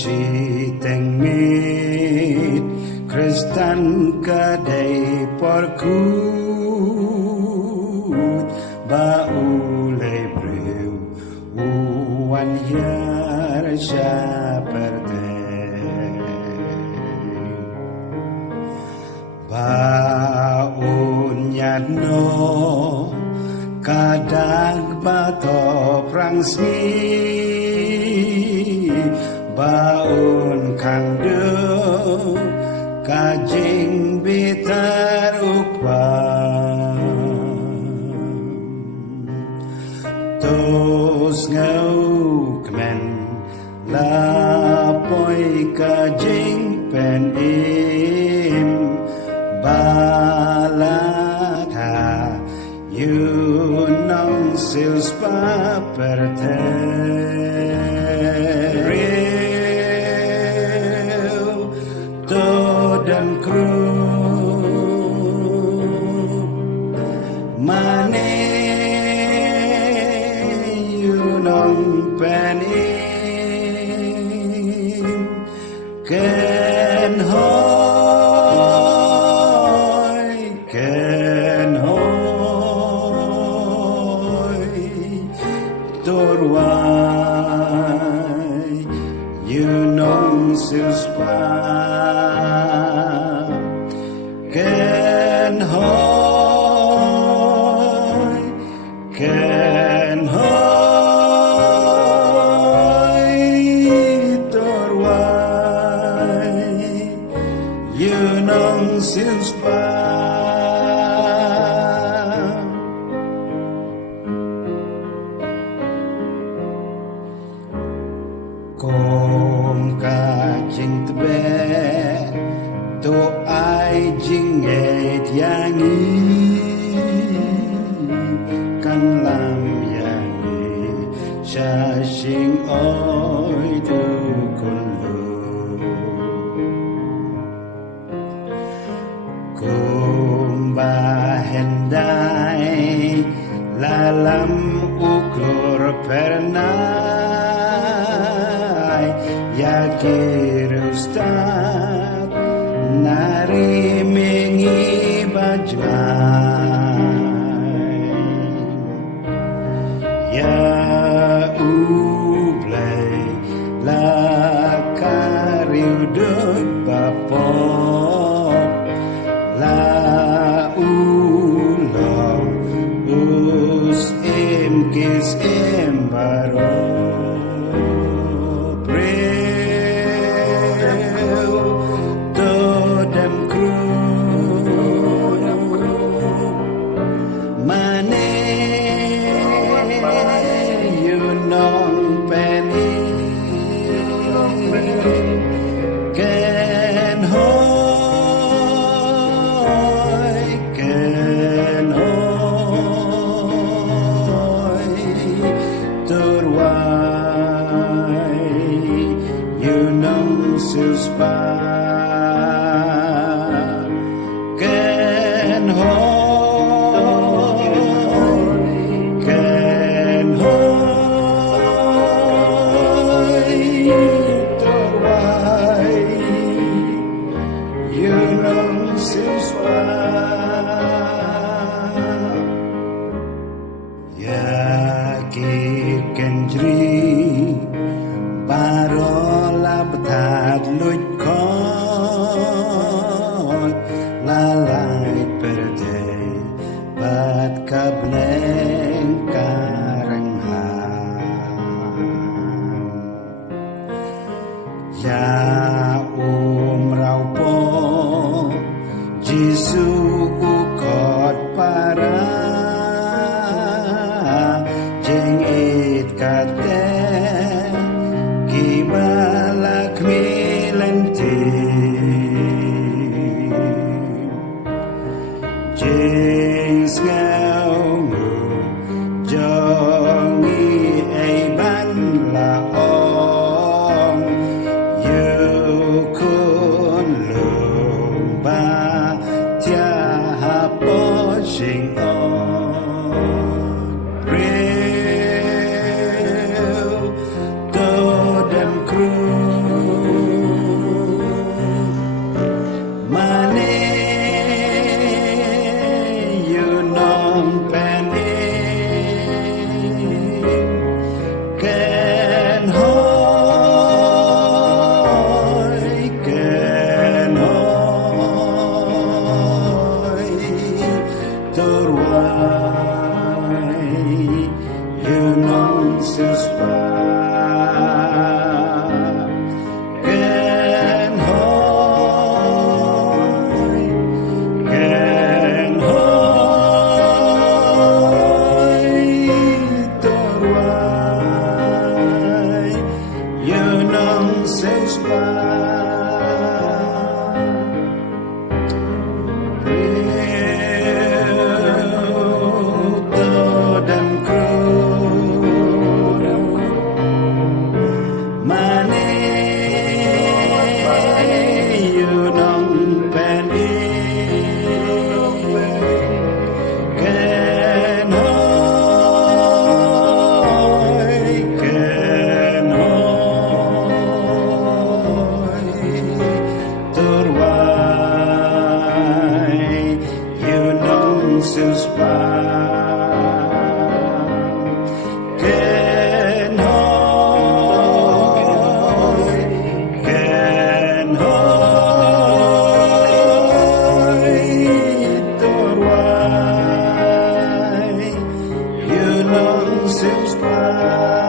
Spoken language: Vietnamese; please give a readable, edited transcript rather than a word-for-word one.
ชีแต่งมิตรคริสตันก็ได้ปอร์คูดบาอูเลยเปรียววันยารชาเปิดบาอูนยานโนkadang bato prang smi baun kang de kajing bitar upah tos ngau kmen la poi kajing pen im balaka you nong sils pa per te real to dem kru mane you nong pen in ken hoy ken hoy torwai you nong sils pa ken hoy ken hoy torwai you nong sils pa Kong ka jing tbe to ai jingmyntoi kan lam yang sha sing oi tu kun lu kum ba hendai la lam uklor pernai ya kirustat nari mengi bajai ya ublay la kariudut bapok la ulong us em kis em baro Ken hoy torwai you nong sils pa ya ki kenjri parola btat luj khoi la lai per te bat kabneng karang ha ya rau po jisu ukot para jeng seus pais.